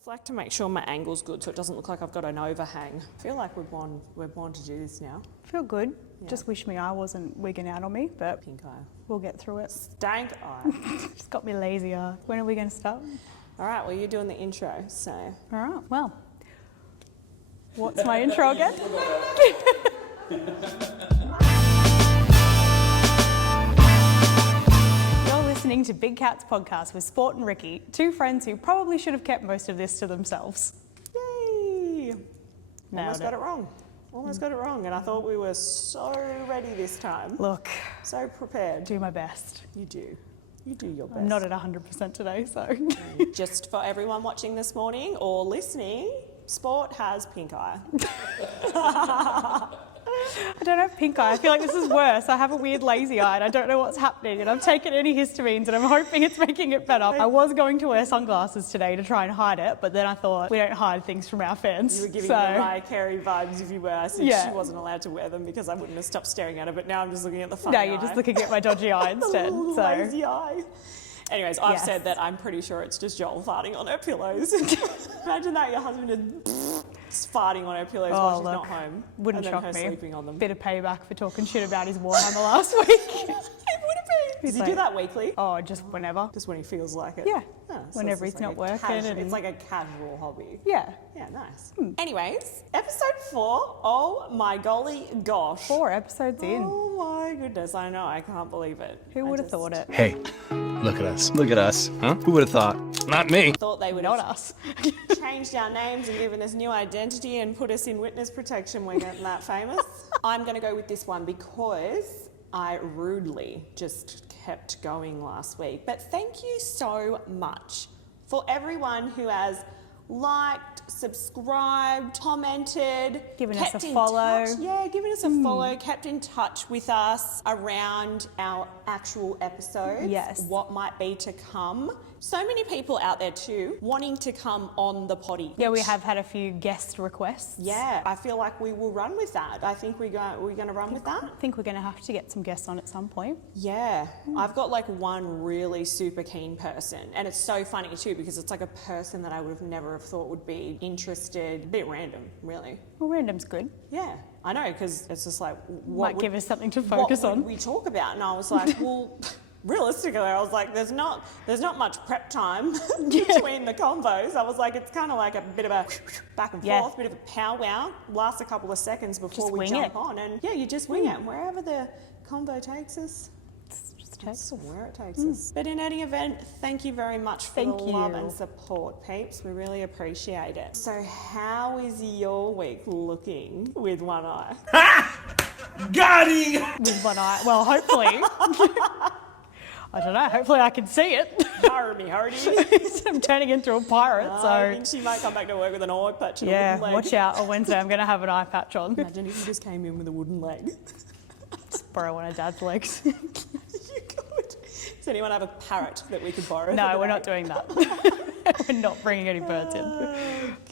just like to make sure my angle's good so it doesn't look like I've got an overhang. I feel like we're born to do this now. Feel good. Yeah. Just wish my eye wasn't wigging out on me, but Pink eye. we'll get through it. Stank eye. Just got me lazy eye. When are we going to start? All right, well, you're doing the intro, so. All right, well, what's my intro again? You're listening to Big Cat's podcast with Sport and Rikki, two friends who probably should have kept most of this to themselves. Yay! Nailed Almost got it wrong. Almost got it wrong, and I thought we were so ready this time. Look, So prepared. do my best. You do. You do your best. I'm not at 100% today, so. Just for everyone watching this morning or listening, Sport has pink eye. I don't have pink eye. I feel like this is worse. I have a weird lazy eye and I don't know what's happening, and I've taken antihistamines and I'm hoping it's making it better. I was going to wear sunglasses today to try and hide it, but then I thought we don't hide things from our fans. You were giving Mariah Carey vibes if you were. I said she wasn't allowed to wear them because I wouldn't have stopped staring at her, but now I'm just looking at the funny eye. No, you're just looking at my dodgy eye instead. So. Lazy eye. Anyways, I've said that I'm pretty sure it's just Joel farting on her pillows. Imagine that your husband is farting on her pillows while she's not home. Wouldn't and shock then her me. sleeping on them. Bit of payback for talking shit about his Warhammer last week. It would have been. Does he do that weekly? Oh, just whenever. Just when he feels like it? Yeah. Oh, so Whenever it's he's just not working. It's like a casual hobby. Yeah. Yeah, nice. Anyways, episode 4. Oh my golly gosh. 4 episodes in. Oh my goodness, I know, I can't believe it. Who would have thought it? Hey, look at us. Look at us. Huh? Who would have thought? Not me. Thought they would Not have us. changed our names and given us new identity and put us in witness protection. We're getting that famous. I'm going to go with this one because I rudely just kept going last week. But thank you so much for everyone who has liked, subscribed, commented, Giving us kept a in follow. touch. Yeah, giving us a follow, kept in touch with us around our actual episodes. Yes. What might be to come. So many people out there too wanting to come on the potty. Yeah, we have had a few guest requests. Yeah, I feel like we will run with that. I think we're going to run with that. I think we're going to have to get some guests on at some point. Yeah, I've got like one really super keen person, and it's so funny too because it's like a person that I would have never have thought would be interested. A bit random, really. Well, random's good. Yeah, I know, because it's just like Might give us something to focus what on. would we talk about? And I was like, well, realistically, I was like, there's not much prep time between the combos. I was like, it's kind of like a bit of a back and forth, bit of a powwow, lasts a couple of seconds before we jump on, and you just wing it. And wherever the combo takes us, that's where it takes us. But in any event, thank you very much for the love and support, peeps. We really appreciate it. So how is your week looking with one eye? Got him! With one eye. Well, hopefully. I don't know. Hopefully I can see it. Hardy. I'm turning into a pirate, so. I think she might come back to work with an eye patch and a wooden leg. Watch out. On Wednesday I'm going to have an eye patch on. Imagine if you just came in with a wooden leg. Just borrow one of Dad's legs. You could. Does anyone have a parrot that we could borrow? No, we're not doing that. We're not bringing any birds in.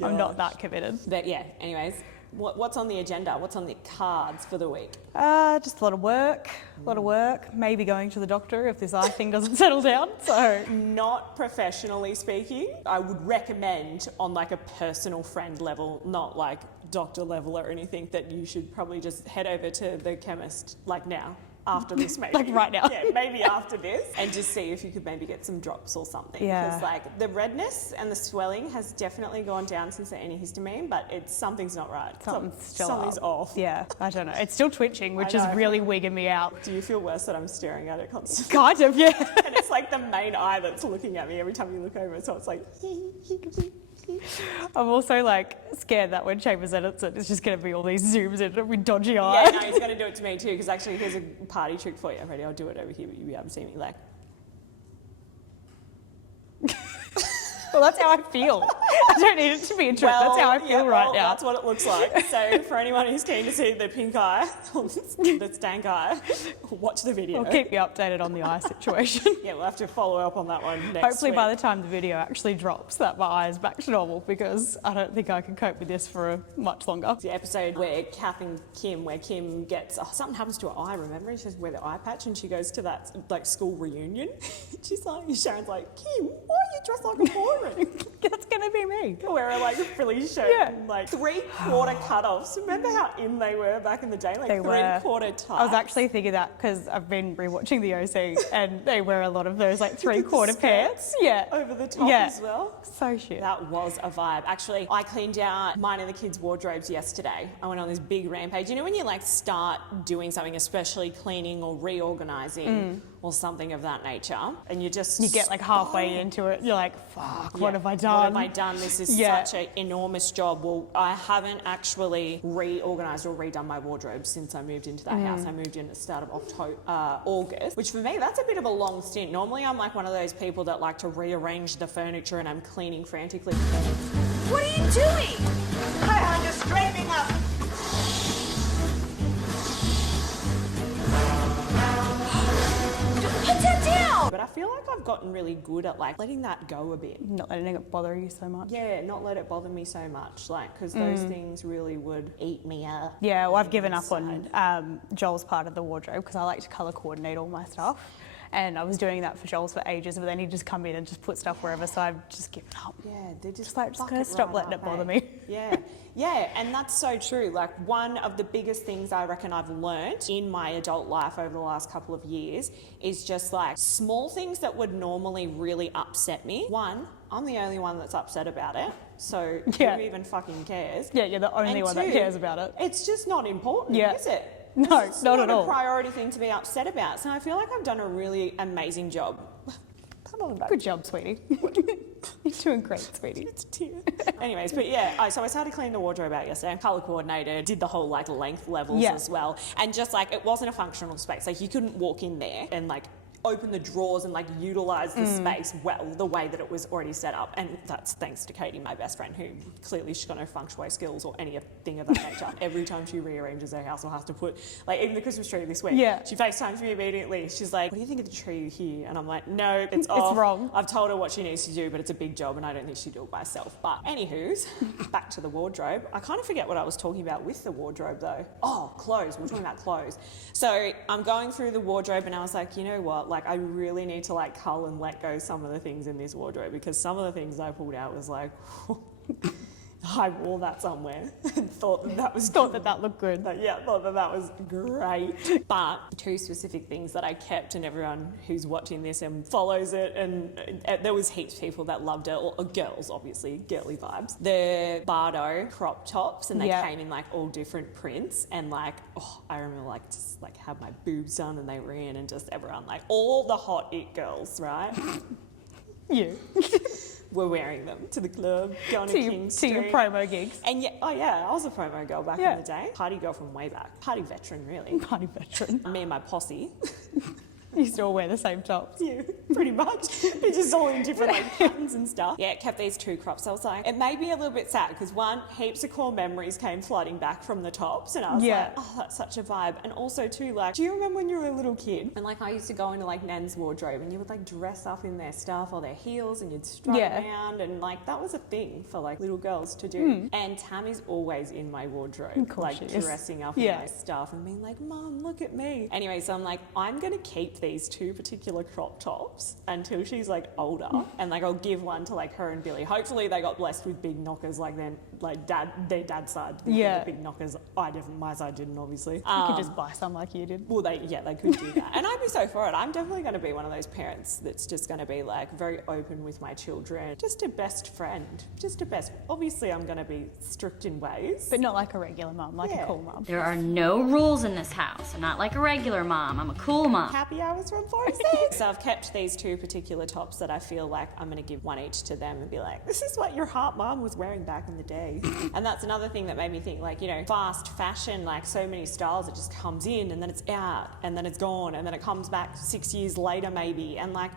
I'm not that committed. But yeah, anyways, what's on the agenda? What's on the cards for the week? Just a lot of work. Maybe going to the doctor if this eye thing doesn't settle down. So Not professionally speaking, I would recommend on like a personal friend level, not like doctor level or anything, that you should probably just head over to the chemist like now. After this, maybe. Like right now. Yeah, maybe after this. And just see if you could maybe get some drops or something. Yeah. Because like the redness and the swelling has definitely gone down since the antihistamine, but something's not right. Something's off. Yeah, I don't know. It's still twitching, which is really wigging me out. Do you feel worse that I'm staring at it constantly? Kind of, yeah. And it's like the main eye that's looking at me every time you look over, so it's like... I'm also like scared that when Chambers edits it, it's just going to be all these zooms in with dodgy eyes. Yeah, no, he's going to do it to me too, because actually here's a party trick for you. Ready? I'll do it over here, but you'll be able to see me like... Well, that's how I feel. I don't need it to be a trick. That's how I feel now. That's what it looks like. So for anyone who's keen to see the pink eye, the stank eye, watch the video. I'll keep you updated on the eye situation. Yeah, we'll have to follow up on that one next Hopefully week. by the time the video actually drops that my eye is back to normal, because I don't think I can cope with this for much longer. The episode where Kath and Kim, where Kim gets, something happens to her eye, remember? She has to wear the eye patch and she goes to that like school reunion. She's like, Sharon's like, Kim, why are you dressed like a pirate? That's going to be me. Wear a like frilly shirt and like 3/4 cutoffs. Remember how in they were back in the day? Like They were. 3/4 tights. I was actually thinking that because I've been rewatching the OC and they wear a lot of those like 3/4 pants. Yeah. over the top Yeah. as well. So shit. That was a vibe. Actually, I cleaned out mine and the kids' wardrobes yesterday. I went on this big rampage. You know when you like start doing something, especially cleaning or reorganising or something of that nature, and you get like halfway into it, you're like, fuck, what have I done? What have I done? This is such an enormous job. Well, I haven't actually reorganised or redone my wardrobe since I moved into that house. I moved in at the start of August, which for me, that's a bit of a long stint. Normally, I'm like one of those people that like to rearrange the furniture and I'm cleaning frantically. What are you doing? I'm just straightening up. Put that down! But I feel like I've gotten really good at like letting that go a bit. Not letting it bother you so much. Yeah, not let it bother me so much, like, because those things really would eat me up. Yeah, well, I've given up on Joel's part of the wardrobe because I like to colour coordinate all my stuff. And I was doing that for Joel's for ages, but then he'd just come in and just put stuff wherever, so I've just given up. Yeah, they're just Like, just gonna stop letting it bother me. Yeah, yeah, and that's so true. Like, one of the biggest things I reckon I've learnt in my adult life over the last couple of years is just like small things that would normally really upset me. One, I'm the only one that's upset about it, so who even fucking cares? Yeah, you're the only one that cares about it. It's just not important, is it? No, It's not at all. a priority thing to be upset about. So I feel like I've done a really amazing job. Good job, sweetie. You're doing great, sweetie. It's a tear. Anyways, but yeah, so I started cleaning the wardrobe out yesterday. Colour coordinated, did the whole like length levels as well. And just like, it wasn't a functional space. Like you couldn't walk in there and like open the drawers and like utilise the space well the way that it was already set up, and that's thanks to Katie, my best friend, who clearly she's got no feng shui skills or anything of that nature. Every time she rearranges her house or has to put, like even the Christmas tree this week, she FaceTimes me immediately. She's like, what do you think of the tree here? And I'm like, no, it's off. It's wrong. I've told her what she needs to do, but it's a big job and I don't think she'd do it by herself. But anywho's, back to the wardrobe. I kind of forget what I was talking about with the wardrobe though. Oh, clothes. We're talking about clothes. So I'm going through the wardrobe and I was like, you know what? Like I really need to like cull and let go some of the things in this wardrobe, because some of the things I pulled out was like, I wore that somewhere and thought that looked good. Thought that was great. But two specific things that I kept, and everyone who's watching this and follows it, and there was heaps of people that loved it, or girls, obviously, girly vibes. The Bardo crop tops, and they came in like all different prints, and like, I remember like just like had my boobs done and they were in, and just everyone, like all the hot it girls, right? You. Were wearing them to the club, going to King Street. To your promo gigs. And I was a promo girl back in the day. Party girl from way back. Party veteran, really. Party veteran. Me and my posse. You still wear the same tops. Yeah, pretty much. It's just all in different like patterns and stuff. Yeah, it kept these two crops. I was like, it made me a little bit sad because one, heaps of core memories came flooding back from the tops, and I was like, oh, that's such a vibe. And also too, like, do you remember when you were a little kid and like I used to go into like Nan's wardrobe and you would like dress up in their stuff or their heels and you'd strut around, and like that was a thing for like little girls to do. And Tammy's always in my wardrobe, like dressing up in my stuff and being like, Mum, look at me. Anyway, so I'm like, I'm gonna keep these two particular crop tops until she's like older, and like I'll give one to like her and Billy. Hopefully they got blessed with big knockers like then like their dad's side. The big knockers. My side didn't, obviously. You could just buy some like you did. Well, they could do that, and I'd be so for it. I'm definitely going to be one of those parents that's just going to be like very open with my children, just a best friend, Obviously, I'm going to be strict in ways, but not like a regular mum, like a cool mum. There are no rules in this house. I'm not like a regular mom. I'm a cool mom. Happy hours from 4 to 6. So I've kept these two particular tops that I feel like I'm going to give one each to them and be like, this is what your heart mom was wearing back in the day. And that's another thing that made me think, like, you know, fast fashion, like so many styles, it just comes in and then it's out and then it's gone and then it comes back 6 years later maybe, and like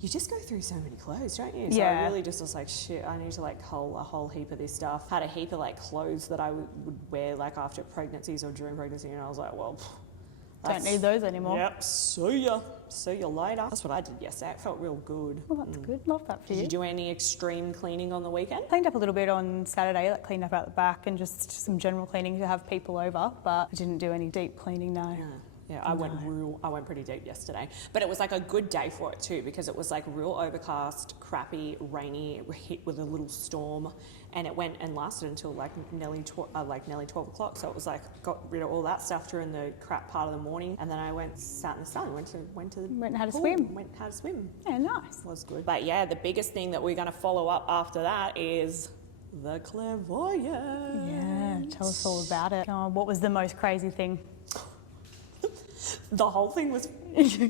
you just go through so many clothes, don't you? So I really just was like, shit, I need to like cull a whole heap of this stuff. Had a heap of like clothes that I would wear like after pregnancies or during pregnancy, and I was like, well, don't need those anymore. Yep, see you later. That's what I did yesterday. It felt real good. Well, that's good. Love that for you. Did you do any extreme cleaning on the weekend? Cleaned up a little bit on Saturday, like cleaned up out the back and just some general cleaning to have people over, but I didn't do any deep cleaning, no. Yeah, I went pretty deep yesterday. But it was like a good day for it too, because it was like real overcast, crappy, rainy, hit with a little storm, and it went and lasted until like nearly 12 o'clock. So it was like, got rid of all that stuff during the crap part of the morning, and then I sat in the sun, went and had a swim. Yeah, nice. It was good. But yeah, the biggest thing that we're going to follow up after that is the Clairvoyants. Yeah, tell us all about it. What was the most crazy thing? The whole thing was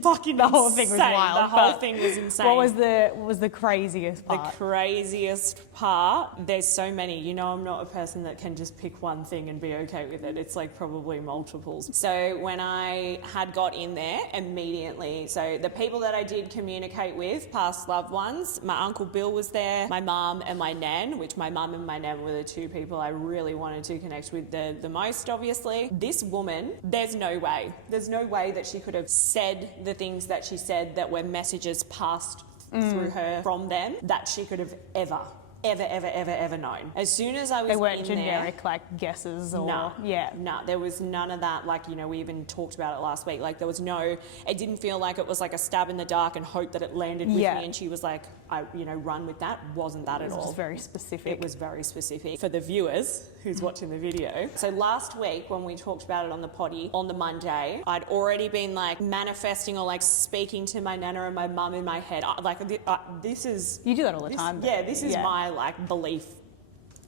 fucking The whole thing was insane. wild. The whole thing was insane. What was the craziest part? The craziest part, there's so many. You know, I'm not a person that can just pick one thing and be okay with it. It's like probably multiples. So when I had got in there immediately, so the people that I did communicate with, past loved ones, my Uncle Bill was there, my mum and my nan, which my mum and my nan were the two people I really wanted to connect with the most, obviously. This woman, there's no way that she could have said the things that she said that were messages passed through her from them that she could have ever known. As soon as I was They weren't in generic like guesses or no, there was none of that. Like, you know, we even talked about it last week. Like, there was no, it didn't feel like it was like a stab in the dark and hope that it landed with me and she was like, run with that. Wasn't that at all. It was very specific. It was very specific. For the viewers who's watching the video. So last week when we talked about it on the potty, on the Monday, I'd already been like manifesting or like speaking to my nana and my mum in my head. This is... You do that all the time. Yeah, this is my like belief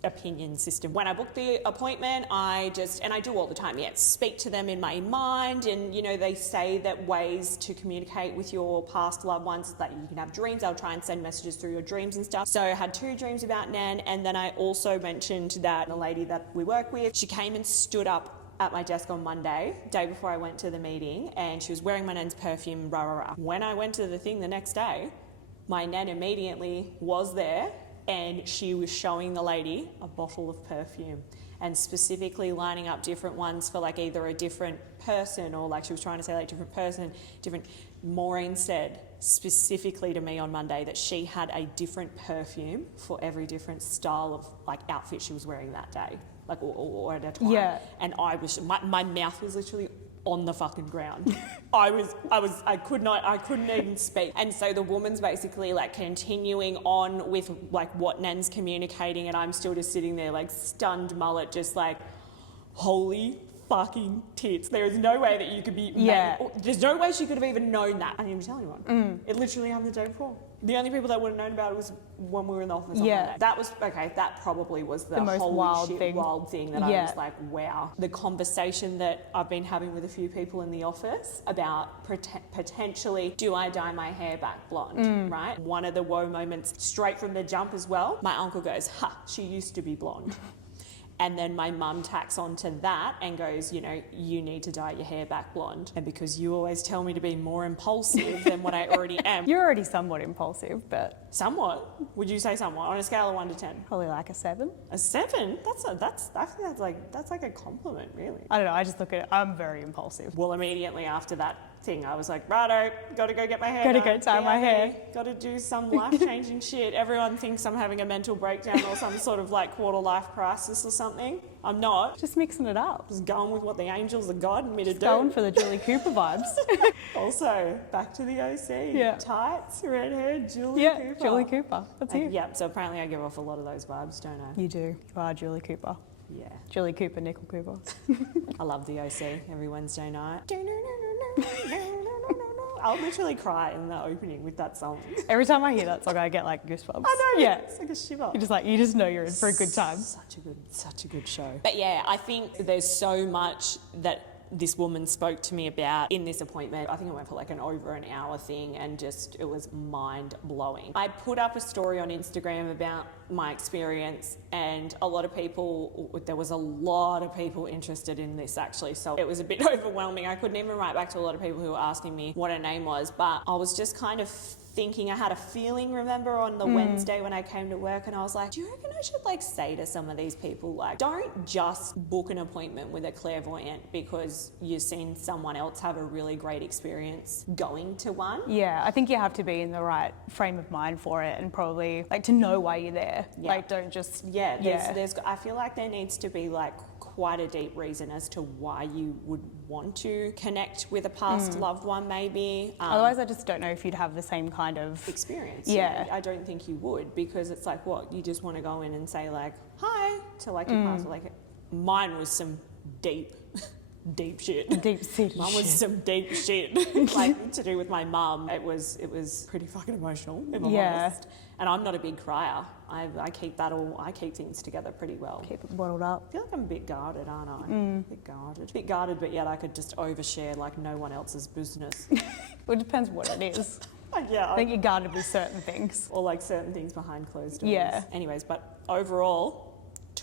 opinion system. When I book the appointment, I do all the time, speak to them in my mind, and you know, they say that ways to communicate with your past loved ones is that you can have dreams. I'll try and send messages through your dreams and stuff. So I had 2 dreams about Nan, and then I also mentioned that the lady that we work with, she came and stood up at my desk on Monday, day before I went to the meeting, and she was wearing my nan's perfume, rah, rah, rah. When I went to the thing the next day, my nan immediately was there, and she was showing the lady a bottle of perfume and specifically lining up different ones for like either a different person, or like she was trying to say like different person, different. Maureen said specifically to me on Monday that she had a different perfume for every different style of like outfit she was wearing that day, like or at a time. Yeah. And my mouth was literally on the fucking ground. I couldn't even speak. And so the woman's basically like continuing on with like what Nan's communicating, and I'm still just sitting there like stunned mullet, just like, holy fucking tits. There is no way that you could be... There's no way she could have even known that. I didn't even tell anyone. It literally happened the day before. The only people that would have known about it was when we were in the office on Monday. That probably was the most holy wild shit thing. wild thing that I was like, wow. The conversation that I've been having with a few people in the office about potentially, do I dye my hair back blonde, right? One of the woe moments straight from the jump as well, my uncle goes, she used to be blonde. And then my mum tacks onto that and goes, you know, you need to dye your hair back blonde. And because you always tell me to be more impulsive than what I already am. You're already somewhat impulsive, but... Somewhat? Would you say somewhat? On a scale of 1 to 10? Probably like a 7. A 7? I think that's like a compliment, really. I don't know, I just look at it, I'm very impulsive. Well, immediately after that thing, I was like, righto, gotta go get my hair Gotta done. go dye my hair. Gotta do some life-changing shit. Everyone thinks I'm having a mental breakdown or some sort of like quarter-life crisis or something. I'm not. Just mixing it up. Just going with what the angels of God me to do. Going for the Julie Cooper vibes. Also, back to the OC. Yeah. Tights, red hair, Julie Cooper. Yeah, Julie Cooper. That's you. Yeah, so apparently I give off a lot of those vibes, don't I? You do. You are Julie Cooper. Yeah. Julie Cooper, Nickel Cooper. I love the OC every Wednesday night. I'll literally cry in the opening with that song. Every time I hear that song, I get like goosebumps. I know, yeah. It's like a shiver. You just know you're in for a good time. Such a good show. But yeah, I think there's so much that this woman spoke to me about in this appointment. I think it went for like over an hour thing, and just it was mind blowing. I put up a story on Instagram about my experience, and there was a lot of people interested in this actually, so it was a bit overwhelming. I couldn't even write back to a lot of people who were asking me what her name was, but I was just kind of thinking, I had a feeling, remember, on the Wednesday when I came to work, and I was like, do you reckon I should like say to some of these people, like, don't just book an appointment with a clairvoyant because you've seen someone else have a really great experience going to one. Yeah, I think you have to be in the right frame of mind for it, and probably like to know why you're there. Yeah. Like, don't just... There's I feel like there needs to be like quite a deep reason as to why you would want to connect with a past loved one, maybe. Otherwise, I just don't know if you'd have the same kind of experience. Yeah. I don't think you would, because it's like, what, you just want to go in and say like, hi, to like your past. Like, mine was some deep shit. deep-seated Mine was shit. some deep shit, like to do with my mum. It was pretty fucking emotional, if I'm honest. And I'm not a big crier. I keep things together pretty well. Keep it bottled up. I feel like I'm a bit guarded, aren't I? A bit guarded, but yet I could just overshare like no one else's business. Well, it depends what it is. Yeah. I think you're guarded with certain things. Or like certain things behind closed doors. Yeah. Anyways, but overall,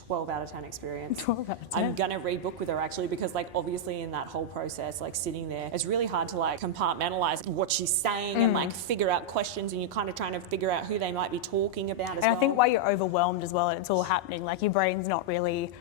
12 out of 10 experience. 12 out of 10. I'm gonna rebook with her actually, because like obviously in that whole process, like sitting there, it's really hard to like compartmentalize what she's saying and like figure out questions, and you're kind of trying to figure out who they might be talking about as well. And I think while you're overwhelmed as well and it's all happening, like your brain's not really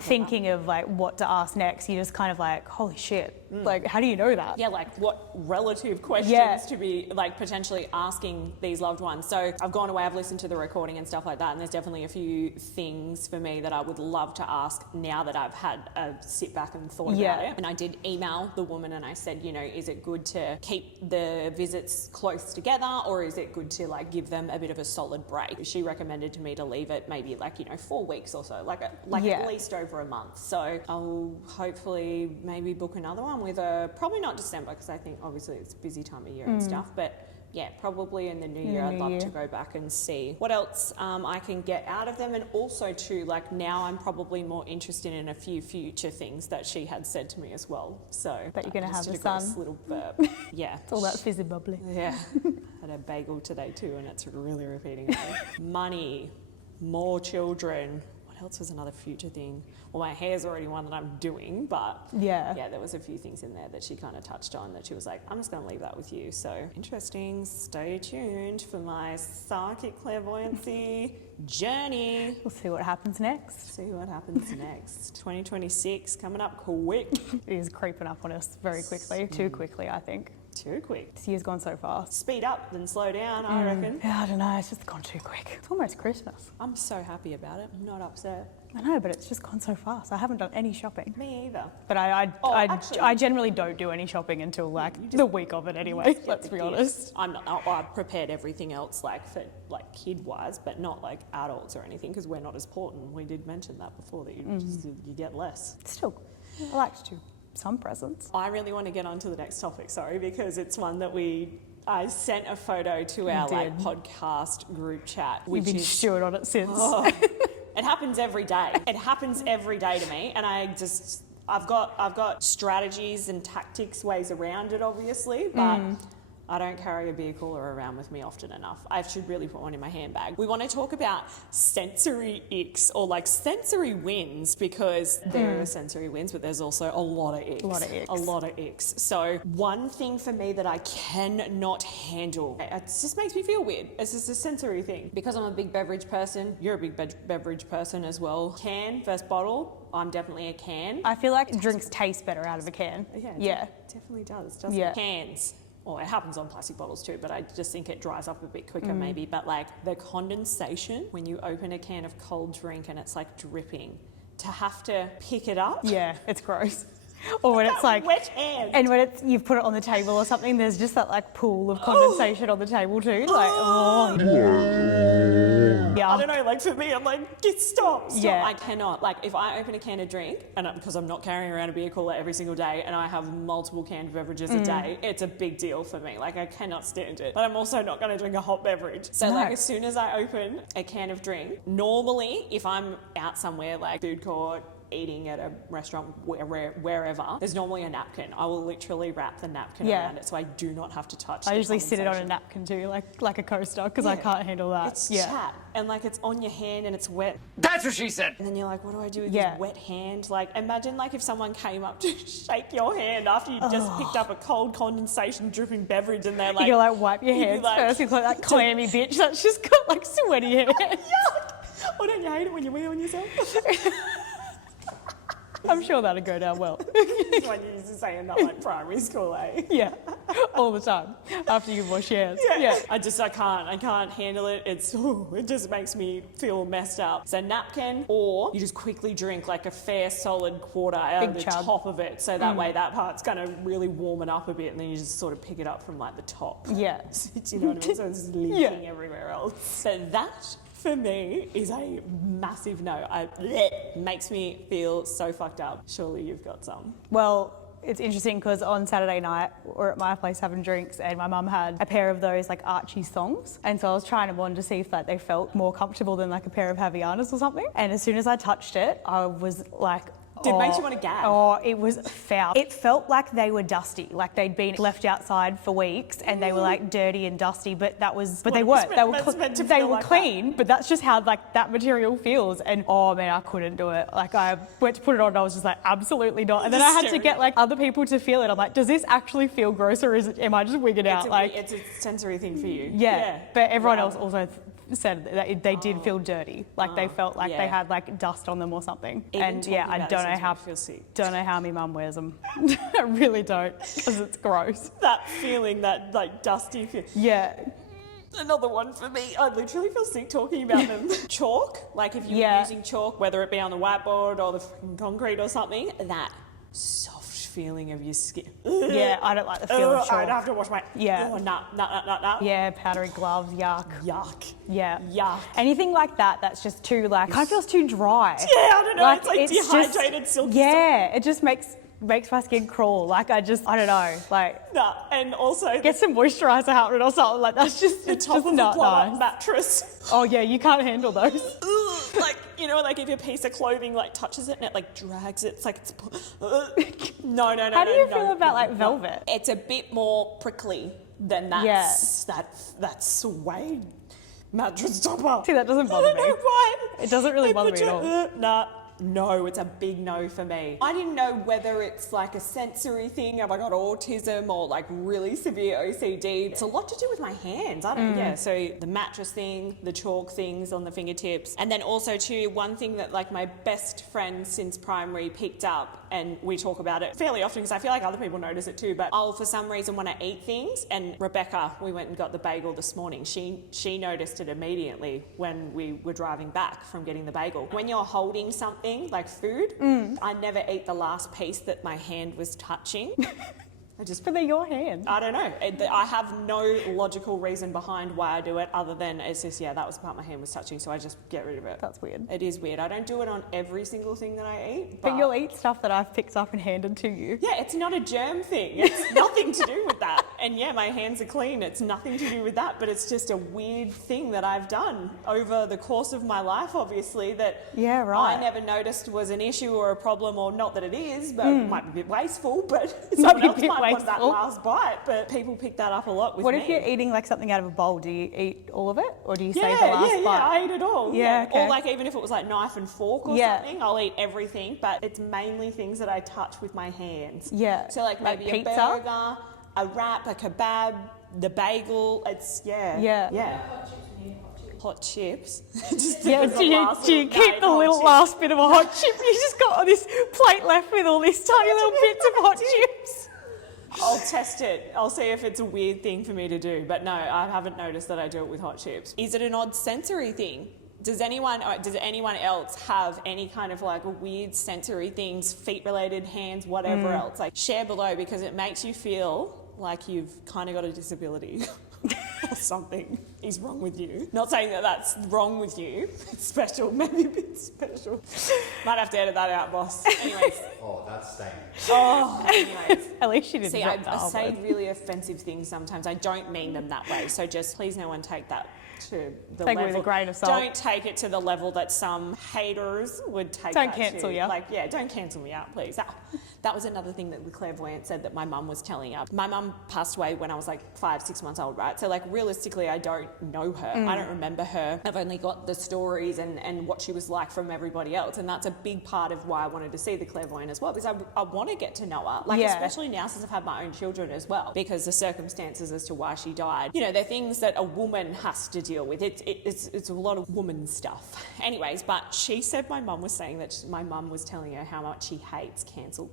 thinking of like what to ask next. You're just kind of like, holy shit, like how do you know that? Yeah, like what relative questions to be like potentially asking these loved ones. So I've gone away, I've listened to the recording and stuff like that, and there's definitely a few things for me that I would love to ask now that I've had a sit back and thought about it. And I did email the woman and I said, you know, is it good to keep the visits close together, or is it good to like give them a bit of a solid break? She recommended to me to leave it maybe like, you know, 4 weeks or so, like at least over a month. So I'll hopefully maybe book another one with her, probably not December, because I think obviously it's a busy time of year and stuff, but yeah, probably in the new year. I'd love to go back and see what else I can get out of them. And also too, like now I'm probably more interested in a few future things that she had said to me as well. So that you're going to have a a son. gross little burp. Yeah. It's all that fizzy bubbly. Yeah. Had a bagel today too, and it's really repeating it. Money, more children. What else was another future thing? Well, my hair's already one that I'm doing, but yeah, there was a few things in there that she kind of touched on that she was like, I'm just going to leave that with you. So interesting. Stay tuned for my psychic clairvoyancy journey. We'll see what happens next. See what happens next. 2026 coming up quick. It is creeping up on us very quickly. Too quickly, I think. Too quick. This year's gone so fast. Speed up then slow down, I reckon. Yeah, I don't know. It's just gone too quick. It's almost Christmas. I'm so happy about it. I'm not upset. I know, but it's just gone so fast. I haven't done any shopping. Me either. But I generally don't do any shopping until like the week of it anyway. Let's be honest. I've prepared everything else like for like kid wise, but not like adults or anything, because we're not as important. We did mention that before, that you get less. Still, I like to do some presents. I really want to get on to the next topic, sorry, because it's one that I sent a photo to our like podcast group chat, which You've been stewing on it since. It happens every day. It happens every day to me, and I've got strategies and tactics, ways around it, obviously, but I don't carry a beer cooler around with me often enough. I should really put one in my handbag. We want to talk about sensory icks, or like sensory wins, because there are sensory wins, but there's also a lot of icks. A lot of icks. So one thing for me that I cannot handle, it just makes me feel weird. It's just a sensory thing. Because I'm a big beverage person, you're a big beverage person as well. Can versus bottle, I'm definitely a can. I feel like drinks taste better out of a can. Yeah. It definitely does, doesn't it? Cans. Well, it happens on plastic bottles too, but I just think it dries up a bit quicker maybe. But like the condensation, when you open a can of cold drink and it's like dripping, to have to pick it up. Yeah, it's gross. Or when it's like wet hand. And when you've put it on the table or something, there's just that like pool of condensation on the table too. Like, yeah. I don't know, like for me, I'm like, stop. Yeah. I cannot. Like if I open a can of drink, and because I'm not carrying around a beer cooler every single day, and I have multiple canned beverages a day, it's a big deal for me. Like I cannot stand it. But I'm also not going to drink a hot beverage. So like as soon as I open a can of drink, normally if I'm out somewhere like food court, eating at a restaurant, wherever, there's normally a napkin. I will literally wrap the napkin around it so I do not have to touch I usually sit it on a napkin too, like a coaster, because I can't handle that. It's chat, and like it's on your hand and it's wet. That's what she said! And then you're like, what do I do with this wet hand? Like imagine like if someone came up to shake your hand after you just picked up a cold condensation dripping beverage, and they're like... You like wipe your hands first with like that clammy bitch that's just got like sweaty hands. Oh, don't you hate it when you wee on yourself? I'm sure that'll go down well. That's what you used to say in that like primary school, eh? Yeah. all the time after you wash your hands. Yeah. I can't handle it. It just makes me feel messed up. So napkin, or you just quickly drink like a fair solid quarter out of Big the chug. top of it. So that way that part's going to really warm it up a bit, and then you just sort of pick it up from like the top. Yeah. Do you know what I mean? So it's leaking everywhere else. So that, for me, is a massive no. It makes me feel so fucked up. Surely you've got some. Well, it's interesting because on Saturday night we're at my place having drinks and my mum had a pair of those like Archie thongs, and so I was trying them on to see if like they felt more comfortable than like a pair of Havaianas or something, and as soon as I touched it I was like, Did it make you want to gag? Oh, it was foul. It felt like they were dusty, like they'd been left outside for weeks and they were like dirty and dusty, but they weren't. They were clean, but that's just how like that material feels. And oh man, I couldn't do it. Like I went to put it on and I was just like, absolutely not. And then I had to get like other people to feel it. I'm like, does this actually feel gross, or am I just wigging out? It's a sensory thing for you. Yeah. But everyone else also said that they did feel dirty, like they felt like they had like dust on them or something. And yeah, I don't know how my mum wears them. I really don't, because it's gross. That feeling, that like dusty feeling. Yeah. Another one for me. I literally feel sick talking about them. Chalk, like if you're using chalk, whether it be on the whiteboard or the freaking concrete or something, that soft feeling of your skin. Yeah, I don't like the feel of chalk. I'd have to wash my... Yeah. Oh, nah. Yeah, powdery gloves, yuck. Yuck. Yeah. Yuck. Anything like that that's just too like, kind of feels too dry. Yeah, I don't know. It's like dehydrated silky. Yeah, it just makes my skin crawl. Like I don't know. Like nah, and also get some moisturiser happening or something. Like that's just the top of not a blow-up nice. mattress. Oh yeah, you can't handle those. Like, you know, like if your piece of clothing like touches it and it like drags it, it's like it's no. How do you feel about like velvet? It's a bit more prickly than that suede mattress topper. See, that doesn't bother me. I don't know why. It doesn't really bother me at all. Nah. No, it's a big no for me. I didn't know whether it's like a sensory thing, have I got autism or like really severe OCD. It's a lot to do with my hands. So the mattress thing, the chalk things on the fingertips. And then also too, one thing that like my best friend since primary picked up, and we talk about it fairly often because I feel like other people notice it too, but I'll for some reason want to eat things. And Rebecca, we went and got the bagel this morning. She noticed it immediately when we were driving back from getting the bagel. When you're holding something like food, I never eat the last piece that my hand was touching. But they're your hands. I don't know. I have no logical reason behind why I do it other than it's just, that was the part my hand was touching, so I just get rid of it. That's weird. It is weird. I don't do it on every single thing that I eat. But you'll eat stuff that I've picked up and handed to you. Yeah, it's not a germ thing. It's nothing to do with that. And yeah, my hands are clean. It's nothing to do with that, but it's just a weird thing that I've done over the course of my life, obviously, that I never noticed was an issue or a problem, or not that it is, but it might be a bit wasteful, but someone else might want that last bite. But people pick that up a lot with me. What if you're eating like something out of a bowl? Do you eat all of it, or do you save the last bite? Yeah, I eat it all. Yeah, okay. Or like even if it was like knife and fork or something, I'll eat everything, but it's mainly things that I touch with my hands. Yeah. So like maybe like a burger, a wrap, a kebab, the bagel. It's Hot chips. Do you keep the last bit of a hot chip? You just got this plate left with all these tiny little bits of hot chips. I'll test it. I'll see if it's a weird thing for me to do. But no, I haven't noticed that I do it with hot chips. Is it an odd sensory thing? Does anyone else have any kind of like weird sensory things, feet related, hands, whatever else? Like share below, because it makes you feel like you've kind of got a disability or something is wrong with you. Not saying that that's wrong with you. It's special, maybe a bit special. Might have to edit that out, boss. Anyways. Oh, that's staying. Oh, anyways. At least you didn't. See, I say really offensive things sometimes. I don't mean them that way. So just please no one take that to the level. With a grain of salt. Don't take it to the level that some haters would take. Don't cancel you. Like, don't cancel me out, please. That was another thing that the clairvoyant said that my mum was telling us. My mum passed away when I was like 5-6 months old, right? So like realistically, I don't know her. I don't remember her. I've only got the stories and what she was like from everybody else. And that's a big part of why I wanted to see the clairvoyant as well, because I want to get to know her. Like especially now since I've had my own children as well, because the circumstances as to why she died, they're things that a woman has to deal with. It's a lot of woman stuff. Anyways, but she said my mum was saying that my mum was telling her how much she hates cancel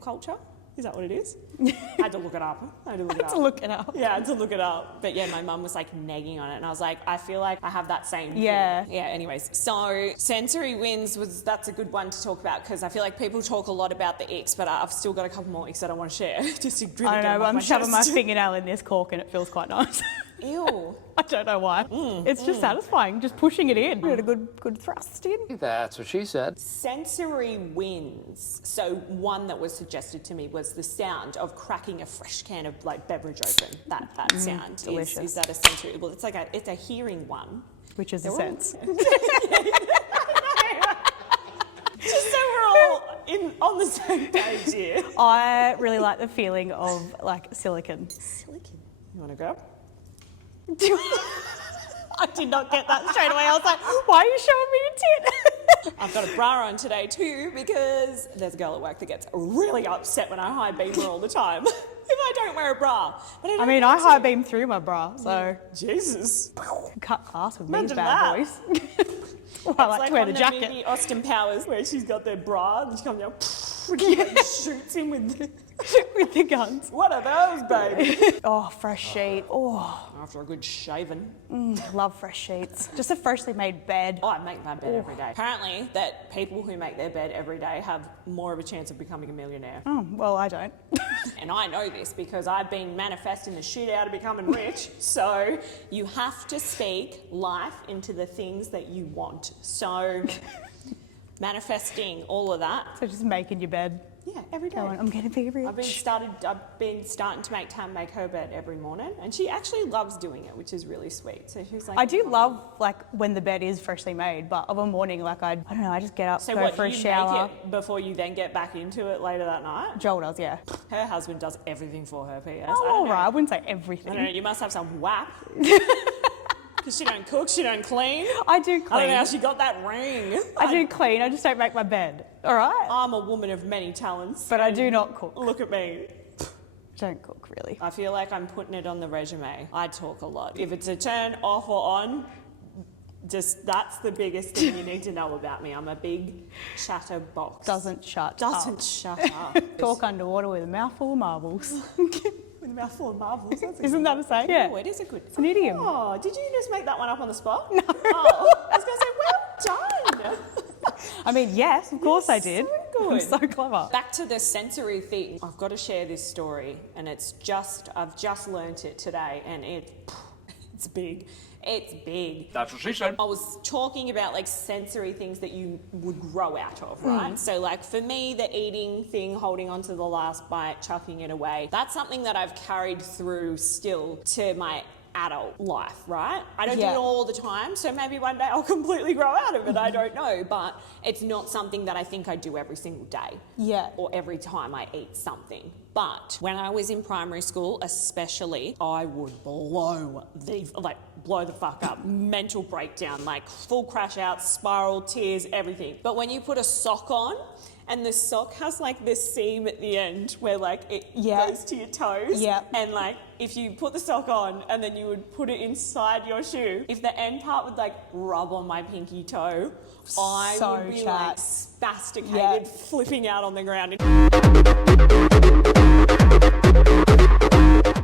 culture. Is that what it is? I had to look it up. I had to look it up. Yeah, I had to look it up. But yeah, my mum was like nagging on it, and I was like, I feel like I have that same Yeah. thing. Yeah, anyways. So Censory wins that's a good one to talk about, because I feel like people talk a lot about the icks, but I've still got a couple more icks that I want to share. Just to really I don't get know, them but off I'm my shoving my chest. fingernail in this cork and it feels quite nice. Ew. I don't know why. It's just satisfying, just pushing it in. Get a good thrust in. That's what she said. Censory wins. So one that was suggested to me was the sound of cracking a fresh can of like beverage open. That sound delicious. is that a sensory? Well, it's like it's a hearing one. Which is a They're all- sense. Just so we're all on the same page here. I really like the feeling of like silicon. Silicon. You want to grab? I did not get that straight away. I was like, why are you showing me your tit? I've got a bra on today too, because there's a girl at work that gets really upset when I high beam her all the time if I don't wear a bra. But I mean, I high beam through my bra, so Jesus. cut class with Imagine these bad that. boys. Well, I like to wear the on jacket. The movie Austin Powers, where she's got the bra and she comes down and she like shoots him with the... with the guns. What are those, baby? Oh, fresh sheet. Oh, After a good shaving. love fresh sheets. Just a freshly made bed. Oh, I make my bed every day. Apparently, that people who make their bed every day have more of a chance of becoming a millionaire. Oh, well, I don't. And I know this because I've been manifesting the shit out of becoming rich. So you have to speak life into the things that you want. So manifesting all of that. So just making your bed. Yeah, every day. Going, I'm getting big rich. I've been starting to make Tam make her bed every morning, and she actually loves doing it, which is really sweet. So she's like, I do love like when the bed is freshly made, but of a morning, like I don't know, I just get up, So go what, for a you shower. make it before you then get back into it later that night? Joel does, yeah. Her husband does everything for her, P.S. Oh, I all don't know. right. I wouldn't say I everything. don't know, you must have some whap. Because she don't cook, she don't clean. I do I don't clean. know how she got that ring. I do clean. I just don't make my bed. All right. I'm a woman of many talents. But I and do not cook. Look at me. Don't cook really. I feel like I'm putting it on the resume. I talk a lot. If it's a turn off or on, just that's the biggest thing you need to know about me. I'm a big chatterbox. Doesn't shut Doesn't up. shut up. Talk underwater with a mouthful of marbles. With a mouthful of marbles. That's a Isn't good that a saying? Yeah. Oh, it is a good. It's an idiom. Oh, did you just make that one up on the spot? No. Oh, I was going to say, well done. I mean, yes, of course I did. so good. I'm so clever. Back to the sensory thing. I've got to share this story, and I've just learnt it today, and it's big. It's big. That's what she said. I was talking about like sensory things that you would grow out of, right? So like for me, the eating thing, holding on to the last bite, chucking it away, that's something that I've carried through still to my adult life, right? I don't do Yeah. it all the time, so maybe one day I'll completely grow out of it, I don't know, but it's not something that I think I do every single day. Yeah. Or every time I eat something. But when I was in primary school, especially, I would blow the fuck up, mental breakdown, like full crash out, spiral, tears, everything. But when you put a sock on, and the sock has like this seam at the end where like it goes to your toes. Yeah. And like if you put the sock on and then you would put it inside your shoe, if the end part would like rub on my pinky toe, I So would be chat. like spasticated, Yeah. flipping out on the ground.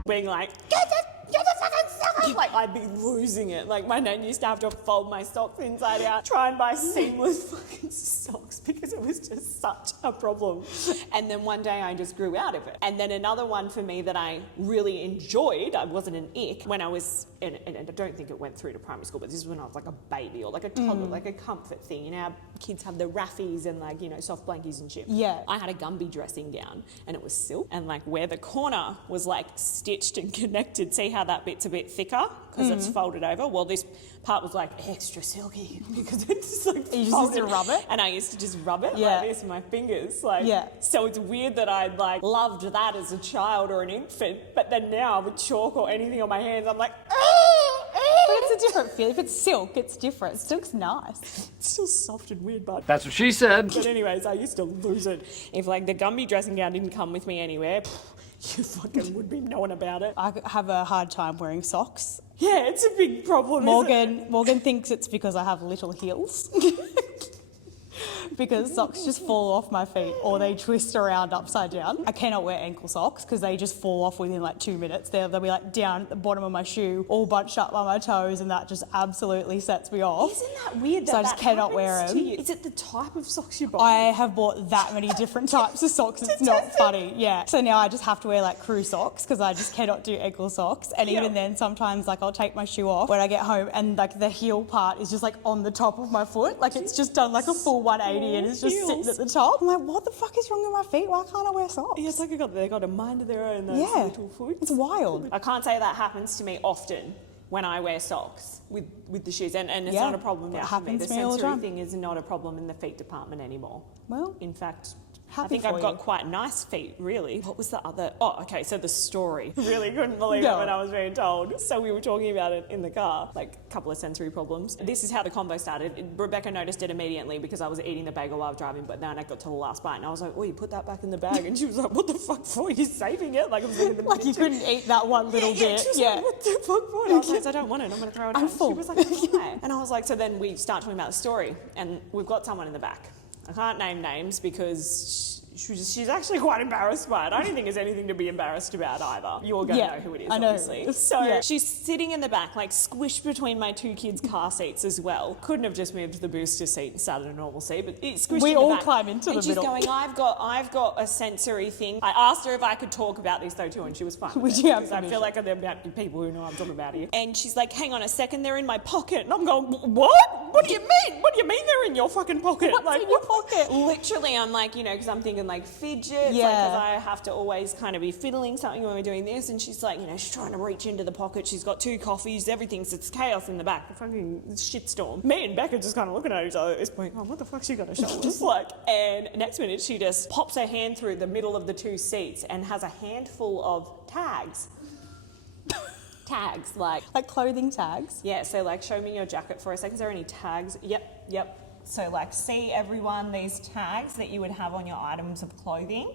Being like, get the fucking sock off! Like, I'd be losing it. Like, my nan used to have to fold my socks inside out, try and buy seamless fucking socks because it was just such a problem. And then one day I just grew out of it. And then another one for me that I really enjoyed, I wasn't an ick, when I was, and I don't think it went through to primary school, but this is when I was like a baby or like a toddler, like a comfort thing. You know, how kids have the raffies and like, you know, soft blankies and shit. Yeah. I had a Gumby dressing gown and it was silk, and like where the corner was like stitched and connected, see how that bit's a bit thicker because it's folded over? Well, this part was like extra silky because it's just like You just used folded. to rub it? And I used to just rub it Yeah. like this with my fingers. Like, Yeah. So it's weird that I like loved that as a child or an infant, but then now with chalk or anything on my hands, I'm like, But it's a different feel. If it's silk, it's different. Silk's nice. it's still soft and weird, but. That's what she said. But anyways, I used to lose it. If like the Gumby dressing gown didn't come with me anywhere, you fucking would be knowing about it. I have a hard time wearing socks. Yeah, it's a big problem. isn't it? Morgan thinks it's because I have little heels. because socks just fall off my feet or they twist around upside down. I cannot wear ankle socks because they just fall off within like 2 minutes. They'll be like down at the bottom of my shoe, all bunched up by my toes, and that just absolutely sets me off. Isn't that weird? So I just cannot wear happens them. to you? Is it the type of socks you buy? I have bought that many different types of socks, it's not funny. Yeah. So now I just have to wear like crew socks because I just cannot do ankle socks. And even then sometimes like I'll take my shoe off when I get home and like the heel part is just like on the top of my foot. Like it's just done like a full 180 and it's just sitting at the top. I'm like, what the fuck is wrong with my feet? Why can't I wear socks? Yeah, it's like they got a mind of their own, those little foot. It's wild. I can't say that happens to me often when I wear socks with the shoes, and it's not a problem now for me. The sensory thing is not a problem in the feet department anymore. Well, in fact, I happy think for I've got you. quite nice feet, really. What was the other? Oh, okay, so the story. Really couldn't believe it when I was being told. So we were talking about it in the car, like a couple of sensory problems. This is how the combo started. Rebecca noticed it immediately because I was eating the bagel while driving, but then I got to the last bite and I was like, oh, you put that back in the bag? And she was like, what the fuck for? You're saving it? Like, I was in the like you couldn't eat that one little bit. She was like, what the fuck for? And I was like, I don't want it. I'm going to throw it out. full. She was like, why? And I was like, so then we start talking about the story and we've got someone in the back. I can't name names because she's actually quite embarrassed by it. I don't think there's anything to be embarrassed about either. You're going to know who it is, I know. obviously. So she's sitting in the back, like squished between my two kids' car seats as well. Couldn't have just moved to the booster seat and sat in a normal seat, but it's squished We in the all back. climb into the and middle. she's going, I've got a sensory thing. I asked her if I could talk about this though too, and she was fine. Would with you it, have because I permission? feel like there might be people who know I'm talking about here. And she's like, hang on a second, they're in my pocket. And I'm going, what? What do you mean? What do you mean they're in your fucking pocket? What's in your pocket? Literally, I'm like, because I'm thinking like fidget. Yeah. Because I have to always kind of be fiddling something when we're doing this. And she's like, she's trying to reach into the pocket. She's got 2 coffees, it's chaos in the back. A fucking shitstorm. Me and Becca just kind of looking at each other at this point, oh, what the fuck's she gonna show us? Like, and next minute she just pops her hand through the middle of the 2 seats and has a handful of tags. Tags, like clothing tags. yeah, so like show me your jacket for a second. Is there any tags? Yep. So like see everyone, these tags that you would have on your items of clothing.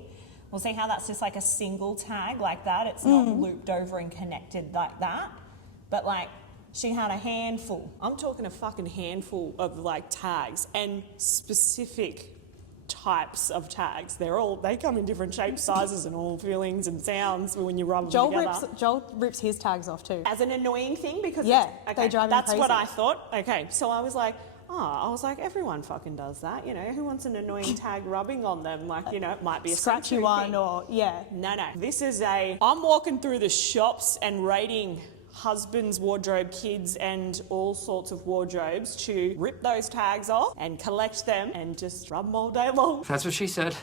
We'll see how that's just like a single tag like that. It's not looped over and connected like that. But like she had a handful. I'm talking a fucking handful of like tags and specific types of tags. They come in different shapes, sizes and all feelings and sounds when you rub them together. Joel rips his tags off too. As an annoying thing because they drive me that's crazy. what I thought. Okay, so I was like, everyone fucking does that, who wants an annoying tag rubbing on them? Like, it might be a Scratchy sensory one thing. or No. This is I'm walking through the shops and rating husband's wardrobe, kids and all sorts of wardrobes to rip those tags off and collect them and just rub them all day long. That's what she said.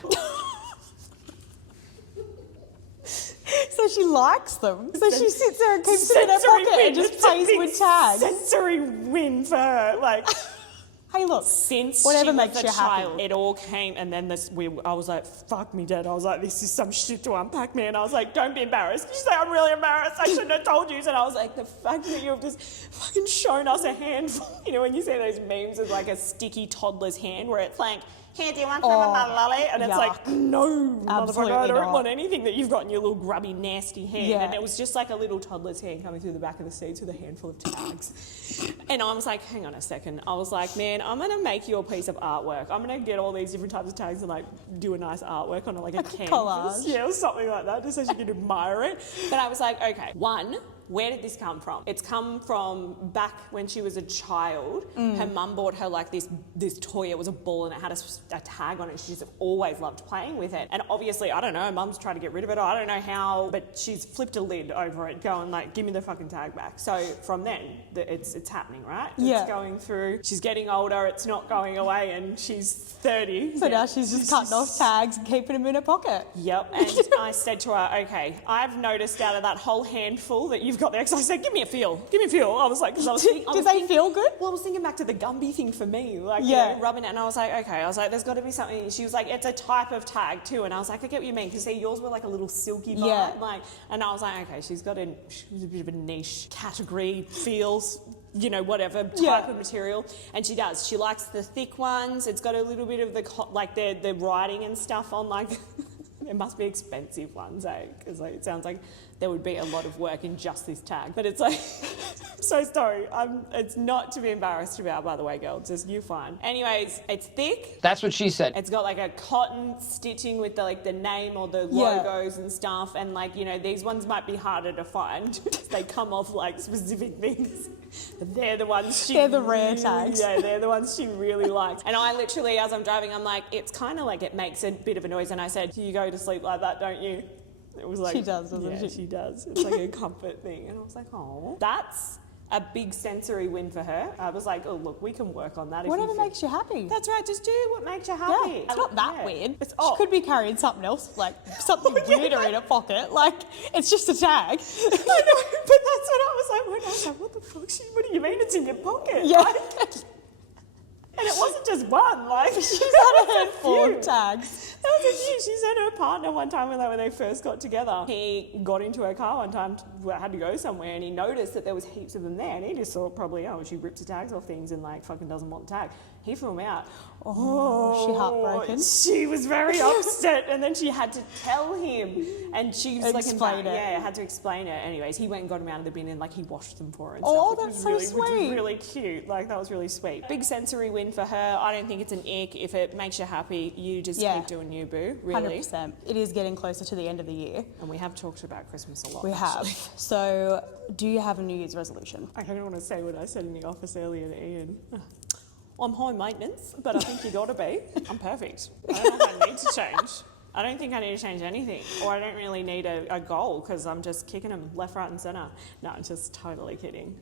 So she likes them. So she sits there and keeps them in her Sensory pocket win. and just It's a plays big with tags. Sensory win for her. Like, Hey, look, since whatever she makes was a you happy. child, it all came, and then I was like, fuck me, Dad. I was like, this is some shit to unpack, man. I was like, don't be embarrassed. She's like, I'm really embarrassed. I shouldn't have told you. And I was like, the fact that you've just fucking shown us a handful. When you see those memes of like a sticky toddler's hand where it's like, here, do you want some of my lolly? And it's like, no, Absolutely motherfucker, I don't not. want anything that you've got in your little grubby, nasty hand. Yeah. And it was just like a little toddler's hand coming through the back of the seats with a handful of tags. And I was like, hang on a second. I was like, man, I'm going to make you a piece of artwork. I'm going to get all these different types of tags and like do a nice artwork on it, like a canvas. collage. Yeah, or something like that, just so she could admire it. But I was like, okay, where did this come from? It's come from back when she was a child. Her mum bought her like this toy. It was a ball and it had a tag on it. She's always loved playing with it. And obviously, I don't know, mum's trying to get rid of it. I don't know how, but she's flipped a lid over it going like, give me the fucking tag back. So from then, it's happening, right? Yeah. It's going through. She's getting older. It's not going away and she's 30. So now she's just cutting off tags and keeping them in her pocket. Yep, and I said to her, okay, I've noticed out of that whole handful that you've got there, because I said, give me a feel. I was like, because I was thinking... Did they feel good? Well, I was thinking back to the Gumby thing for me, like, rubbing it, and I was like, okay, there's got to be something. She was like, it's a type of tag too, and I was like, I get what you mean, because yours were like a little silky vibe, and I was like, okay, she's a bit of a niche category, feels... whatever type of material. And she does. She likes the thick ones. It's got a little bit of the writing and stuff on, like, it must be expensive ones, because it sounds like there would be a lot of work in just this tag. But it's like, I'm so sorry. It's not to be embarrassed about, by the way, girls. Just you fine. Anyways, it's thick. That's what she said. It's got like a cotton stitching with the name or the logos and stuff. And like, you know, these ones might be harder to find because they come off like specific things. But they're the ones They're the rare tags. Yeah, they're the ones she really likes. And I literally, as I'm driving, I'm like, it's kind of like it makes a bit of a noise. And I said, you go to sleep like that, don't you? It was like, she does, doesn't she? She does. It's like a comfort thing. And I was like, oh, that's a big sensory win for her. I was like, oh, look, we can work on that. Whatever makes you happy. That's right, just do what makes you happy. Yeah, it's not that weird. It's, She could be carrying something else, like something weirder in her pocket. Like, it's just a tag. I know, but that's what I was like. When I was like, what the fuck? What do you mean it's in your pocket? Yeah. Like, and it wasn't just one, like She's had a handful of tags. That was a few. She said her partner one time when they first got together, he got into her car one time, had to go somewhere, and he noticed that there was heaps of them there, and he just thought probably, oh, she rips the tags off things and like fucking doesn't want the tag. He threw them out. Oh, she heartbroken? She was very upset, and then she had to tell him, and she was Explain it. Yeah, had to explain it. Anyways, he went and got them out of the bin, and like he washed them for her and Oh, stuff. that's Which so was sweet. really cute. Like that was really sweet. Big sensory win for her. I don't think it's an ick. If it makes you happy, you just keep doing you, boo. Really. 100%. It is getting closer to the end of the year. And we have talked about Christmas a lot. We actually. have. So, do you have a New Year's resolution? I don't want to say what I said in the office earlier to Ian. I'm high maintenance, but I think you got to be. I'm perfect. I don't know if I need to change. I don't think I need to change anything, or I don't really need a goal because I'm just kicking them left, right, and centre. No, I'm just totally kidding.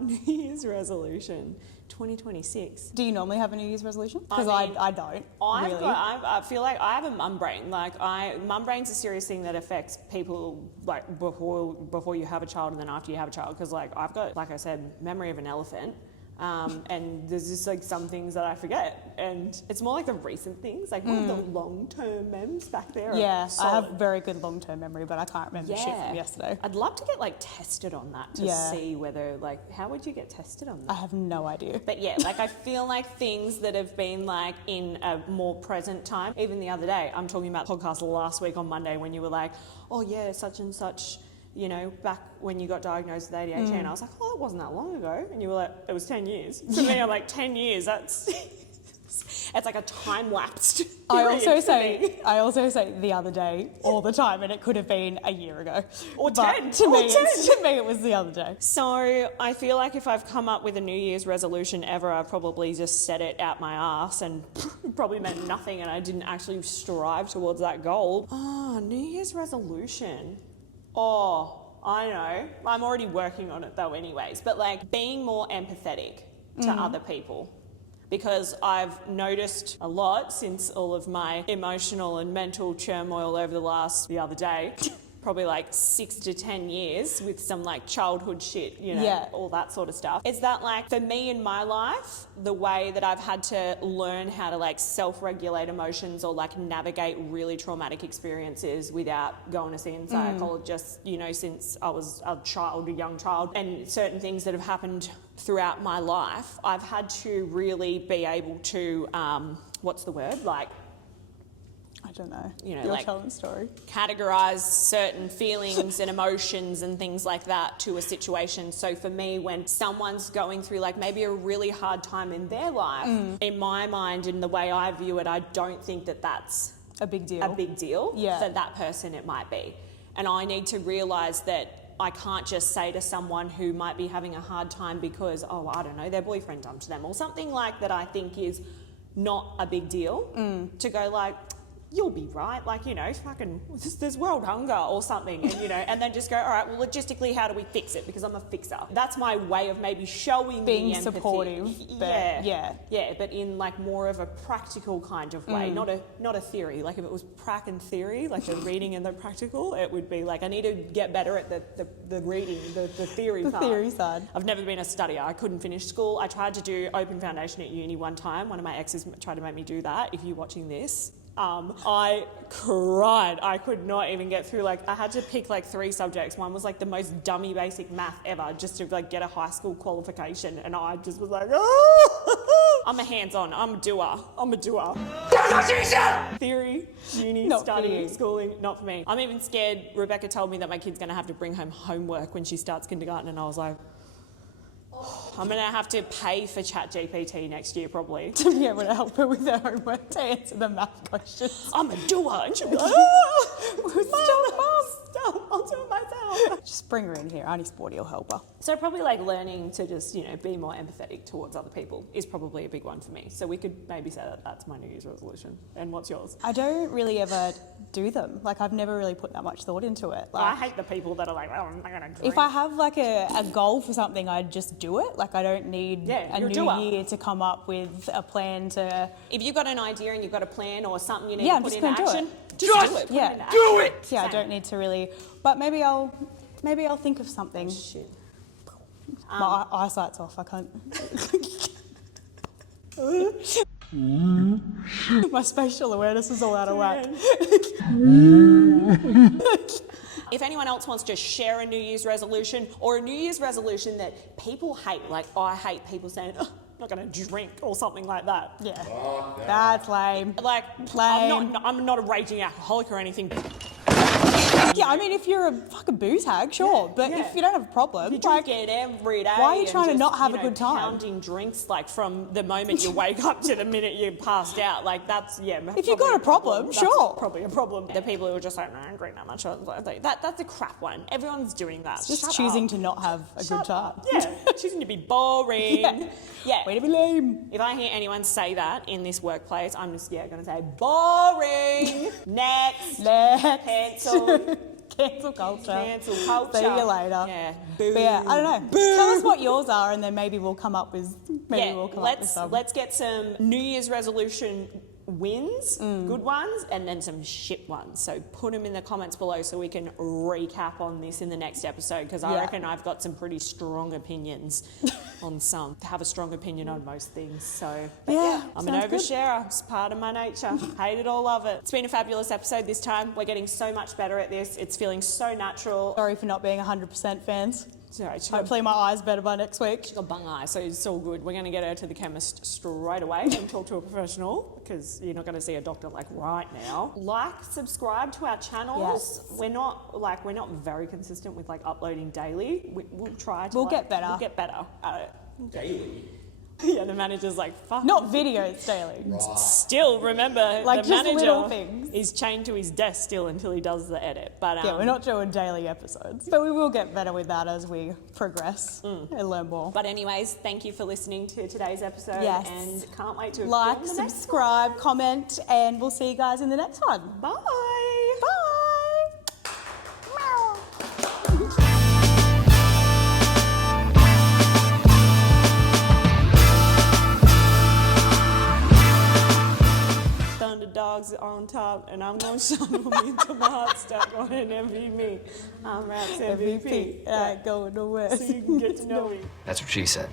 New Year's resolution, 2026. Do you normally have a New Year's resolution? Because I mean, I don't. Really. I feel like I have a mum brain. Like mum brain's a serious thing that affects people like before you have a child and then after you have a child. Because like I've got, like I said, memory of an elephant. And there's just like some things that I forget, and it's more like the recent things, like more of the long-term memes back there. Yeah, I have very good long-term memory, but I can't remember shit from yesterday. I'd love to get like tested on that to see whether like, how would you get tested on that? I have no idea. But yeah, like I feel like things that have been like in a more present time, even the other day, I'm talking about the podcast last week on Monday when you were like, oh yeah, such and such, you know, back when you got diagnosed with ADHD, and I was like, oh, it wasn't that long ago. And you were like, it was 10 years. For me, I'm like, 10 years, that's, it's like a time-lapsed I also say the other day all the time, and it could have been a year ago. Or But 10. To me, it was the other day. So I feel like if I've come up with a New Year's resolution ever, I've probably just said it out my ass and probably meant nothing, and I didn't actually strive towards that goal. New Year's resolution. Oh, I know. I'm already working on it though anyways. But like being more empathetic to other people. Because I've noticed a lot since all of my emotional and mental turmoil over the other day, probably like 6 to 10 years with some like childhood shit, you know, all that sort of stuff. Is that like for me in my life, the way that I've had to learn how to like self-regulate emotions or like navigate really traumatic experiences without going to see a psychologist, you know, since I was a young child, and certain things that have happened throughout my life, I've had to really be able to, what's the word? Like, I don't know. You know, You're like telling the story. Categorize certain feelings and emotions and things like that to a situation. So for me, when someone's going through like maybe a really hard time in their life, in my mind, in the way I view it, I don't think that that's a big deal. Yeah. For that person, it might be. And I need to realise that I can't just say to someone who might be having a hard time because, oh, I don't know, their boyfriend dumped them or something like that I think is not a big deal, to go like, you'll be right, like, you know, fucking, there's world hunger or something, and, you know, and then just go, all right, well, logistically, how do we fix it? Because I'm a fixer. That's my way of maybe showing being the empathy. supportive. But Yeah, but in like more of a practical kind of way, not a theory. Like if it was prac and theory, like the reading and the practical, it would be like, I need to get better at the reading, the theory part. The theory side. I've never been a studier. I couldn't finish school. I tried to do open foundation at uni one time. One of my exes tried to make me do that. If you're watching this, I cried. I could not even get through. Like I had to pick like 3 subjects. One was like the most dummy basic math ever, just to like get a high school qualification. And I just was like, oh! I'm a hands-on. I'm a doer. Theory, uni, Not for studying, you. schooling, not for me. I'm even scared. Rebecca told me that my kid's going to have to bring home homework when she starts kindergarten, and I was like, I'm going to have to pay for ChatGPT next year probably. To be able to help her with her homework to answer the math questions. I'm a doer. And she'll be like, Mom, I'll do it myself. Just bring her in here. Auntie Sporty will help her. So probably like learning to just, be more empathetic towards other people is probably a big one for me. So we could maybe say that that's my New Year's resolution. And what's yours? I don't really ever do them. Like, I've never really put that much thought into it. I Like, hate the people that are like, oh, I'm not going to drink. if I have like a goal for something, I just do it. Like, I don't need a you're a new doer. year to come up with a plan to. If you've got an idea and you've got a plan or something you need Yeah, to I'm put just into gonna do action, it. just do it. Put Yeah. it into action. Yeah, I Same. don't need to really. But maybe I'll think of something. Shit. My eyesight's off. I can't. My spatial awareness is all out of whack. If anyone else wants to share a New Year's resolution or a New Year's resolution that people hate, like I hate people saying, oh, I'm not going to drink or something like that. Yeah, that's lame. Like, Lame. I'm not a raging alcoholic or anything. Yeah, I mean, if you're a fucking booze hag, sure. But if you don't have a problem, You drink it every day. why are you and trying to just, not have a good time? Pounding drinks like from the moment you wake up to the minute you passed out. Like that's If you've got a problem, That's sure. probably a problem. The people who are just like, no, I don't drink that much. That's a crap one. Everyone's doing that. just Shut choosing up. to not have a good Shut time. up. Yeah, choosing to be boring. Yeah. Way to be lame. If I hear anyone say that in this workplace, I'm just going to say boring. Next. Cancelled. Cancel culture. Cancel culture. See you later. Yeah. Boo. But yeah, I don't know. Tell us what yours are, and then maybe we'll come up with some. Let's get some New Year's resolution wins, good ones, and then some shit ones. So put them in the comments below so we can recap on this in the next episode, because I reckon I've got some pretty strong opinions on some. I have a strong opinion on most things. So but I'm an sounds good. oversharer. It's part of my nature. Hate it or love it. It's been a fabulous episode this time. We're getting so much better at this. It's feeling so natural. Sorry for not being 100% fans. Sorry, Hopefully my eye's better by next week. She's got bung eye, so it's all good. We're going to get her to the chemist straight away and talk to a professional, because you're not going to see a doctor like right now. Like, subscribe to our channels. Yes. We're not very consistent with like uploading daily. We'll try to. We'll get better. We'll get better at it. Daily. Yeah, the manager's like, fuck. Not videos daily. Still, remember, Like, the just manager little things. is chained to his desk still until he does the edit. But Yeah, we're not doing daily episodes. But we will get better with that as we progress and learn more. But anyways, thank you for listeing to today's episode. Yes. And can't wait to Like, film the next subscribe, comment, and we'll see you guys in the next one. Bye. Bye. Underdogs on top, and I'm gonna shine them into my heart. Stop going and envy me. I'm Raps MVP. MVP. Going nowhere. So you can get to know me. That's what she said.